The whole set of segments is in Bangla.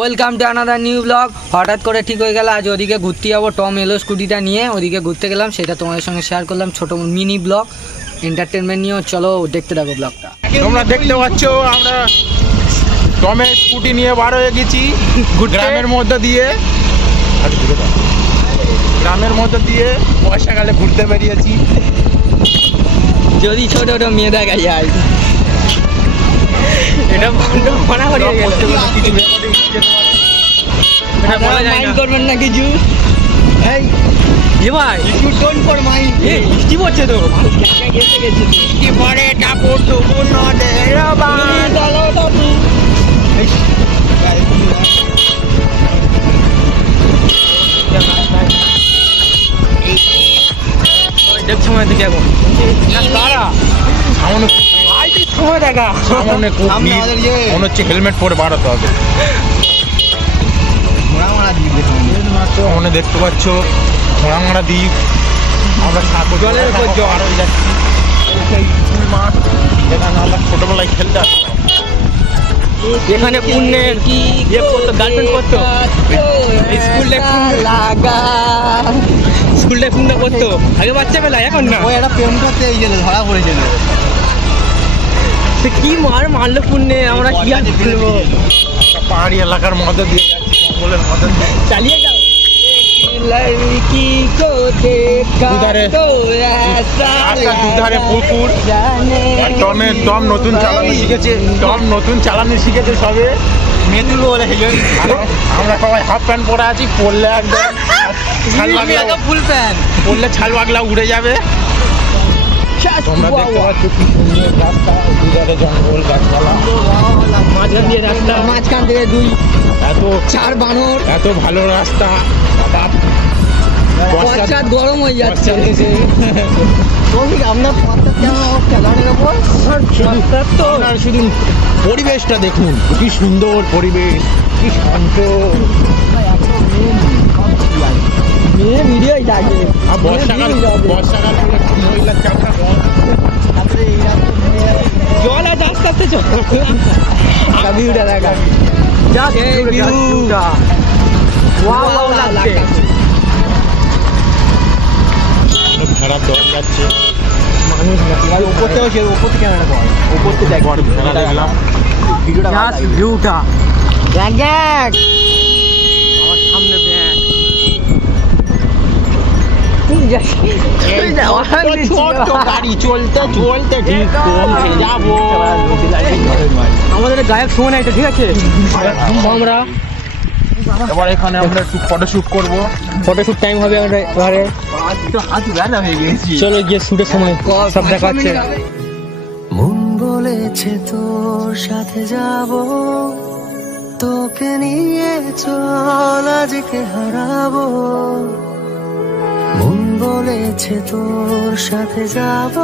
Welcome to another new blog. হঠাৎ করে ঠিক হয়ে গেল আজ ওদিকে ঘুরতে যাবো। টম এলো স্কুটিটা নিয়ে, ওদিকে ঘুরতে গেলাম, সেটা তোমাদের সঙ্গে শেয়ার করলাম। ছোটো মিনি ব্লগ এন্টারটেনমেন্ট নিয়েও। চলো দেখতে থাকো ব্লগটা। তোমরা দেখতে পাচ্ছ আমরা টমের স্কুটি নিয়ে বার হয়ে গেছি গ্রামের মধ্যে দিয়ে বর্ষাকালে ঘুরতে বেরিয়েছি। যদি ছোট ছোট মেয়ে দেখা যায় এটা করবেন না কিছু বৃষ্টি পড়ছে তো সময় থেকে এখন সময় দেখা মনে হচ্ছে হেলমেট পরে বাড়াতে হবে। মনে দেখতে পাচ্ছ ঘোড়ামারা দ্বীপ, আমরা জলের উপর জল হয়ে যাচ্ছি। মাঠ যেখানে আমরা ছোটবেলায় খেলতাম, এখানে পুণ্যের কি গার্লফ্রেন্ড করতো, স্কুল লাইফটা করতো আগে বাচ্চা বেলায়, এখন না। ওই একটা প্রেম করতে এই গেলে ধরা পড়েছিল, কি মারলো পুণ্যে, আমরা কি আর বলবো। পাহাড়ি এলাকার মধ্যে দিয়ে যাচ্ছি, জঙ্গলের মধ্যে চালিয়ে যাও। দুধারে পুকুর, টম নতুন চালানি শিখেছে সবে। মেয়ে বলে আমরা সবাই হাফ প্যান্ট পরে আছি, পরলে একদম ফুল প্যান্ট পরলে ছাল বাগলা উড়ে যাবে। তোমরা দেখতে পাচ্ছ কি সুন্দর রাস্তা, দুধারে জঙ্গল গাছপালা, মাঝখান থেকে দুই চার বানর, এত ভালো রাস্তা। গরম হয়ে যাচ্ছে। শুধু পরিবেশটা দেখুন, কি সুন্দর পরিবেশ, কি শান্ত। বর্ষাকাল মহিলার চাপটা জল আছে, আস্তে আস্তে চল। ভিউটা দেখা, খারাপ দর যাচ্ছে, মানুষ উপর থেকে দেখলাম ভিউটা। গাড়ি চলতে চলতে যাবো। আমাদের গায়ক শোনা এটা ঠিক আছে। আমরা এবার এখানে আমরা একটু ফটোশুট করবো, ফটোশুট টাইম হবে এবারে। চলো গিয়ে শুটের সময় সব দেখাচ্ছে। মন বলেছে তোর সাথে যাব, তোকে নিয়ে চল আজকে হারাবো। মন বলেছে তোর সাথে যাব,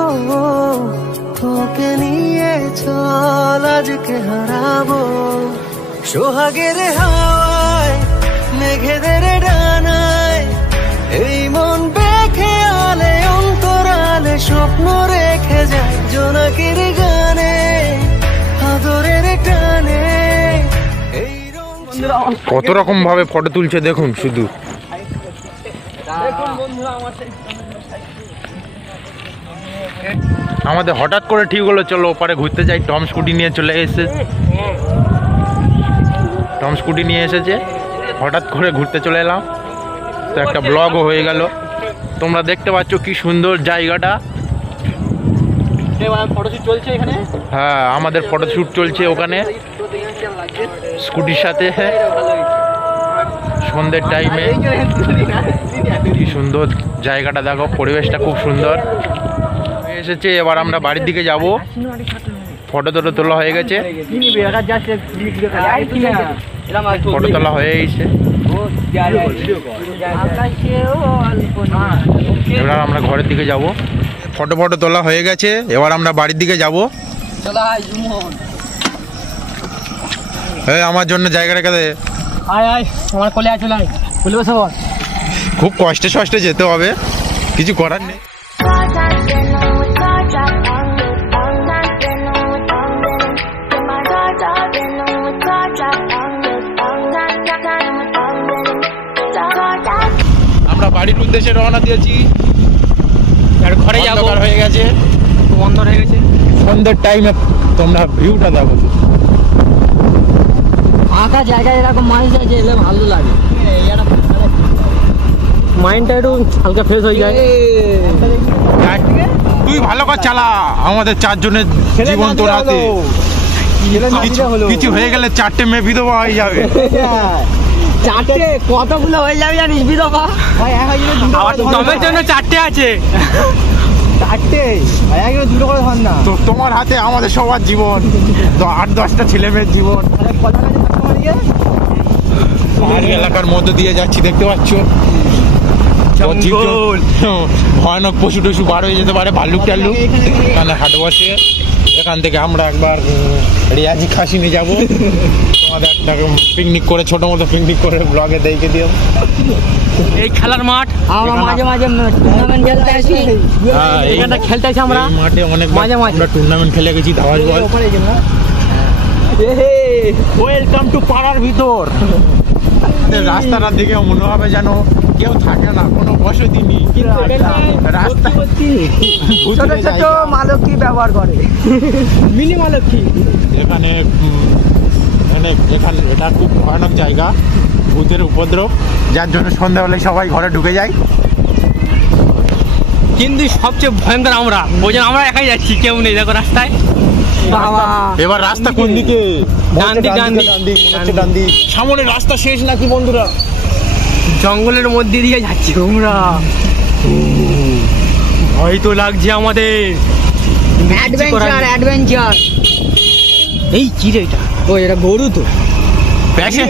তোকে নিয়ে চল আজকে হারাবো। সোহাগের হাওয়ায় মেঘেদের ডানায় এই মন বেঁকে আলে অন্তরালে স্বপ্ন রেখে যায় জোনাকির গানে আদরের টানে। কত রকম ভাবে ফটো তুলছে দেখুন শুধু। আমাদের হঠাৎ করে ঠিক হলো চলো ওপারে ঘুরতে যাই। টম স্কুটি নিয়ে এসেছে, হঠাৎ করে ঘুরতে চলে এলাম, তো একটা ব্লগও হয়ে গেল। তোমরা দেখতে পাচ্ছ কি সুন্দর জায়গাটা। ফটোশুট চলছে এখানে। হ্যাঁ, আমাদের ফটোশুট চলছে ওখানে স্কুটির সাথে সন্ধ্যের টাইমে। কি সুন্দর জায়গাটা দেখো, পরিবেশটা খুব সুন্দর এসেছে। এবার আমরা বাড়ির দিকে যাব। ফটো তোলা হয়ে গেছে, ফটো তোলা হয়ে গেছে। এবার আমরা ঘরের দিকে যাব। ফটো তোলা হয়ে গেছে, এবার আমরা বাড়ির দিকে যাব। আমার জন্য জায়গা রেখে দে। আমার কোলে আছে, খুব কষ্টে যেতে হবে, কিছু করার নেই। All night. বাড়ির উদ্দেশ্যে রওনা দিয়েছি। আর ঘরে যাবো, অন্ধকার হয়ে গেছে, বন্ধ হয়ে গেছে। সন্ধ্যের টাইমে তোমরা ভিউটা দেখো। ফাঁকা জায়গায় এরকম মানুষ আছে, এলে ভালো লাগে, মাইন্ডটা একটু হালকা ফ্রেশ হয়ে যায়। তুই ভালো করে চালা, আমাদের 4 জনের জীবন তোর হাতে। কিছু হয়ে গেলে 4টে মেয়ে বিধবা হয়ে যাবে। 4টে কতগুলো হয়ে যাবে জানিস বিধবা? তোমার জন্য 4টে আছে। 4টে দুটো করে ধর না। তো তোমার হাতে আমাদের সবার জীবন, 8-10টা ছেলে মেয়ের জীবন। পাহাড়ি এলাকার মধ্যে দিয়ে যাচ্ছি, দেখতে পাচ্ছ ভয়ানক পশু টশু বার হয়ে যেতে পারে, ভাল্লুক টাল্লুক। এখানে হাট বসে, এখান থেকে আমরা একবার রিয়াজি খাসি নিয়ে যাবো। তোমাদের একটা পিকনিক করে, ছোট মতো পিকনিক করে ব্লগে দেখে দিও। এই খেলার মাঠ, আমরা মাঝে মাঝে টুর্নামেন্ট খেলতে আসি। এখানটা খেলতে আসি আমরা মাঠে অনেক মাঝে মাঝে আমরা টুর্নামেন্ট খেলে গেছি, ধাওয়াজ বল। ওয়েলকাম টু পাড়ার ভিতর। রাস্তাটার দিকে মনে হবে যেন কেউ থাকে না, কোনো বসতি নেই। রাস্তা ছোট ছোট মালকি ব্যবহার করে, মিনি মালকি। এখানে এটা খুব ভয়ানক জায়গা, ভূতের উপদ্রব, যার জন্য সন্ধ্যাবেলায় সবাই ঘরে ঢুকে যায়। কিন্তু সবচেয়ে ভয়ঙ্কর আমরা, ওই জন্য আমরা একাই যাচ্ছি, কেউ নেই দেখো রাস্তায়। এবার রাস্তা কোন দিকে? ডান দিক, ডান দিক, ডান দিক। সামনে রাস্তা শেষ নাকি বন্ধুরা? জঙ্গলের মধ্যে দিয়ে যাচ্ছি আমরা। ভয় তো লাগছে আমাদের। অ্যাডভেঞ্চার। এই কি রে এটা? ও এটা গরু তো।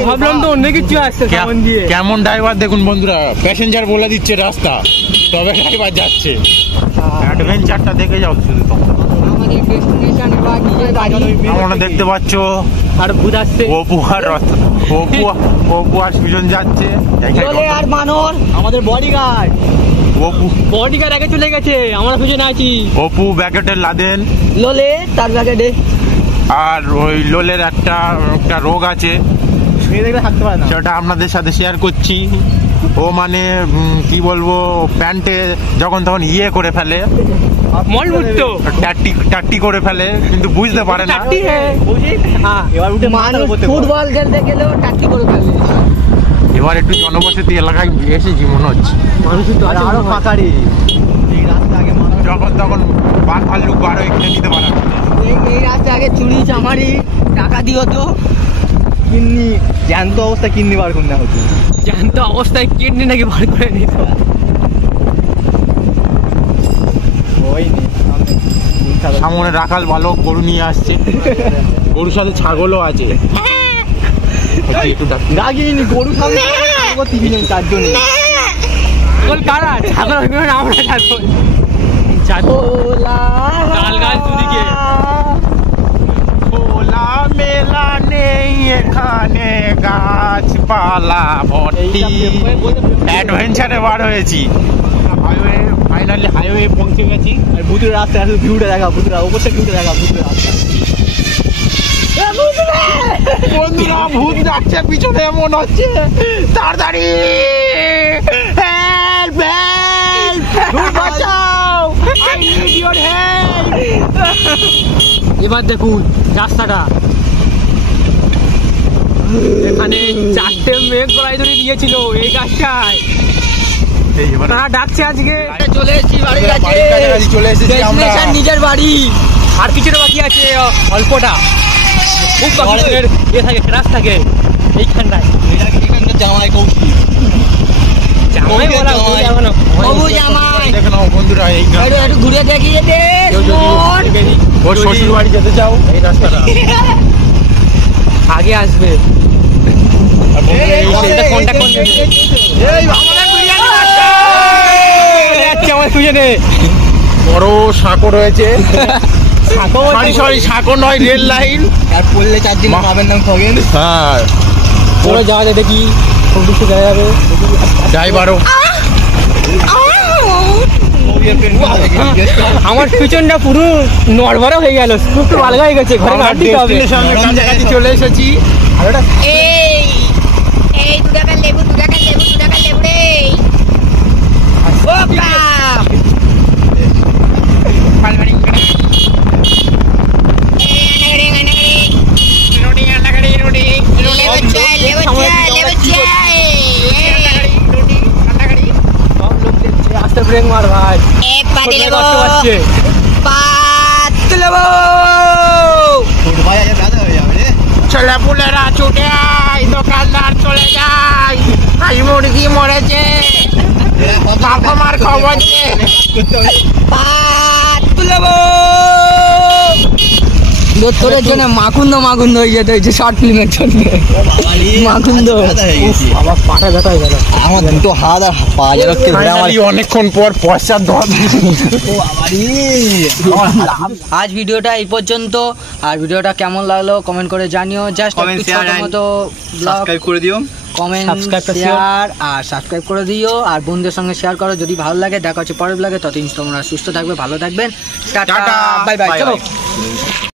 ভাবলাম তো অন্য কিছু আসছে সামনে দিয়ে। কেমন ড্রাইভার দেখুন বন্ধুরা, প্যাসেঞ্জার বলে দিচ্ছে রাস্তা, তবে ড্রাইভার যাচ্ছে। অ্যাডভেঞ্চারটা দেখে যাও শুধু তোমরা। আমাদের ডেস্টিনেশন এবার নিজের বাড়ি। আমরা দেখতে পাচ্ছ আর ভূত আসছে। অপু আর সুজন যাচ্ছে। আর বানর আমাদের বডিগার্ড। বডিগার্ড আগে চলে গেছে, আমরা পিছনে আছি। অপু ব্যাকেটে লাদেন, লোলে তার ব্যাকেটে। আর ওই লোলের একটা রোগ আছে, দেখলে থাকতে পারে না, সেটা আপনাদের সাথে শেয়ার করছি। ও মানে কি বলবো, প্যান্টে যখন তখন ইয়ে করে ফেলে, মলমূত্র টাট্টি করে ফেলে, কিন্তু বুঝতে পারে না। এবার উঠে ফুটবল খেলতে গেলেও টাট্টি করে ফেলে। এবার একটু জনবসতি এলাকায় এসেছি মনে হচ্ছে, মানুষ তো আরো ফাঁকারি। এই রাস্তা আগে যখন তখন বাঘ ভাল্লুক বার হয়ে কিনে নিতে পারে। এই রাস্তা আগে চুরি চামারি টাকা দিও তো কিডনি জ্যান্ত অবস্থা কিডনি বার করে নেওয়া হতো। জ্যান্ত অবস্থায় কিডনি নাকি বার করে নিত। সামনে রাখাল ভালো গরু নিয়ে আসছে, গরুর সাথে ছাগলও আছে। রাগিনি গরু সামনে 4জনে। ছাগল কারা? ছাগল আমরা ছাগল। খোলা মেলা নেই এখানে, গাছপালা ভর্তি। অ্যাডভেঞ্চারে বার হয়েছি, ফাইনালি হাইওয়ে পৌঁছে গেছি। আর ভূতের রাস্তা আছে, ভিউটা দেখা, ভূতের অবশ্যই ভিউটা দেখা, ভূতের রাস্তা। বন্ধুরা ভূত যাচ্ছে পিছনে, মন হচ্ছে তাড়াতাড়ি হেল্প হেল্প বাঁচাও, আই নিড ইওর হেল্প। এবার দেখুন রাস্তাটা, এখানে 4টে মেঘ গড়াই ধরে দিয়েছিল এই গাছটায়। তারা ডাকছে আজকে। চলে এসেছি বাড়ির কাছে, চলে এসেছি আমরা নিজের বাড়ি। আর কিছুটা বাকি আছে, অল্পটা খুব বাকি থাকে, ক্রাশ থাকে এইখানটায়। জামাই কৌশি, জামাই বলা জামাই। দেখে নাও বন্ধুরা, এই একটু ঘুরে দেখিয়ে দে। ওর শ্বশুর বাড়ি যেতে চাও, এই রাস্তাটা আগে আসবে। বড় সাঁকো রয়েছে, সাঁকো নয়, রেল লাইন। আর পড়লে 4 দিন পাবেন না খগেন। হ্যাঁ, পরে যাওয়া যায়, দেখি খুব কিছু যাওয়া যাবে। যাই বারো। আমার পিছনটা পুরো নড়বড় হয়ে গেল, খুব ভালো হয়ে গেছে। ঘরে কাছাকাছি চলে এসেছি। ব্রেক মার ভাই কষ্ট পাচ্ছে ভাই আজ ব্যথা হয়ে যাবে রে। ছেলেপুলেরা ছুটে আয়, দোকানদার চলে যায়, হাঁস মুরগি মরেছে, বাবা মার খবর দে। তোর জন্য মাকুন্দ হয়ে যেতে হয়েছে শর্ট ফিল্মের জন্য। মাকুন্দ ব্যথা হয়ে গেছি। আবার পাটা ব্যথা হয়ে গেল। আমার দুটো হাত আর পা যেন Finally অনেকক্ষণ পর পয়সা ধর। আজ ভিডিওটা এই পর্যন্ত। আর ভিডিওটা কেমন লাগলো কমেন্ট করে জানিও। জাস্ট Comment, একটু share ছোট and মতো ব্লগ, সাবস্ক্রাইব করে দিও। কমেন্ট, subscribe টা শেয়ার আর সাবস্ক্রাইব করে দিও। আর বন্ধুদের সঙ্গে শেয়ার করো যদি ভালো লাগে। দেখা হচ্ছে পরের ব্লগে। ততদিন তোমরা সুস্থ থাকবে, ভালো থাকবেন। Tata, tata, bye bye. bye চলো bye।